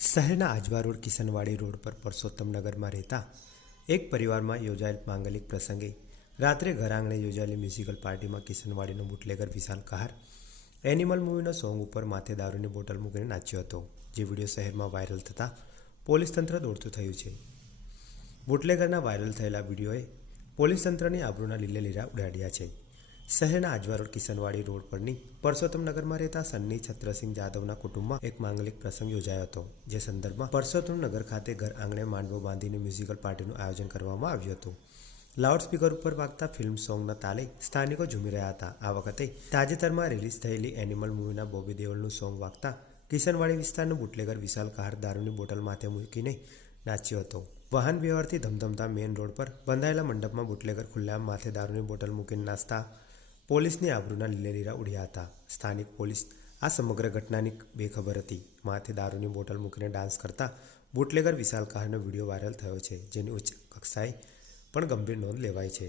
શહેરના Ajwa road Kishanwadi road પર પરસોત્તમનગરમાં રહેતા એક પરિવારમાં યોજાયેલ માંગલિક પ્રસંગે રાત્રે ઘર આંગણે યોજાયેલી મ્યુઝિકલ પાર્ટીમાં કિશનવાડીનો બુટલેગર વિશાલ કહાર એનિમલ મૂવીના સોંગ ઉપર માથે દારૂની બોટલ મૂકીને નાચ્યો હતો, જે વીડિયો શહેરમાં વાયરલ થતાં પોલીસ તંત્ર દોડતું થયું છે. બુટલેગરના વાયરલ થયેલા વિડીયોએ પોલીસ તંત્રની આબરૂના લીલે લીરા ઉડાડ્યા છે. શહેરના આજવા રોડ કિશનવાડી રોડ પરની પરસોત્તમનગરમાં રહેતા સન્ની છત્રસિંહ જાદવના કુટુંબમાં એક માંગલિક પ્રસંગ યોજાયો હતો, જે સંદર્ભમાં પરસોત્તમનગર ખાતે ઘર આંગણે માંડવો બાંધીને મ્યુઝિકલ પાર્ટીનું આયોજન કરવામાં આવ્યું હતું. લાઉડસ્પીકર ઉપર વાગતા ફિલ્મ સોંગના તાલે સ્થાનિકો ઝૂમી રહ્યા હતા. આ વખતે તાજેતરમાં રિલીઝ થયેલી એનિમલ મૂવીના બોબી દેઓલનું સોંગ વાગતા કિશનવાડી વિસ્તારનું બુટલેગર વિશાલ કહાર દારૂની બોટલ માથે મૂકીને નાચ્યો હતો. વાહન વ્યવહારથી ધમધમતા મેઇન રોડ પર બંધાયેલા મંડપમાં બુટલેગર ખુલ્લામ માથે દારૂની બોટલ મૂકીને નાસ્તા પોલીસની આબરૂના લીલેલીરા ઉડ્યા હતા. સ્થાનિક પોલીસ આ સમગ્ર ઘટનાની બેખબર હતી. માથે દારૂની બોટલ મૂકીને ડાન્સ કરતા બુટલેગર વિશાલ કાહનો વીડિયો વાયરલ થયો છે, જેની ઉચ્ચ કક્ષાએ પણ ગંભીર નોંધ લેવાય છે.